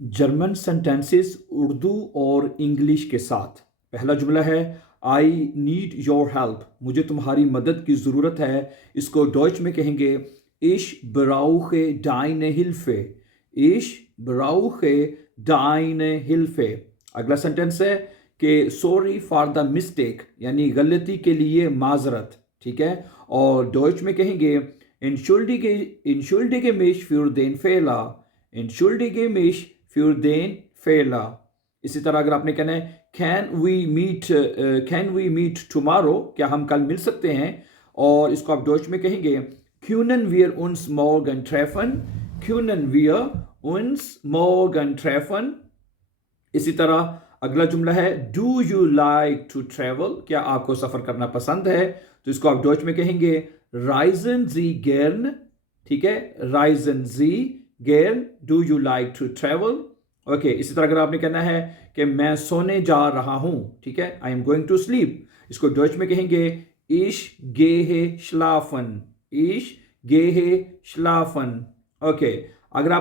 German sentences Urdu और English के साथ। पहला जुमला है आई नीड योर हेल्प, मुझे तुम्हारी मदद की ज़रूरत है। इसको डॉइच में कहेंगे इश ब्राउखे डाइने हिल्फे, इश ब्राउखे डाइने हिल्फे। अगला सेंटेंस है कि सॉरी फॉर द मिस्टेक, यानी गलती के लिए माजरत। ठीक है, और डॉइच में कहेंगे entschuldige mich für den Fehler, entschuldige mich für den Fehler। इसी तरह अगर आपने कहना है can we meet tomorrow, क्या हम कल मिल सकते हैं, और इसको आप डॉइच में कहेंगे können wir uns morgen treffen, können wir uns morgen treffen। इसी तरह अगला जुमला है do you like to travel, क्या आपको सफर करना पसंद है, तो इसको आप डॉइच में कहेंगे राइजन जी गेर्न। ठीक है, राइजन जी गेर्न, do you like to travel. Okay, इसी तरह अगर आपने कहना है कि मैं सोने जा रहा हूं, ठीक है, I am going to sleep, इसको डॉइच में कहेंगे इश gehe schlafen, इश gehe schlafen। ओके, अगर आप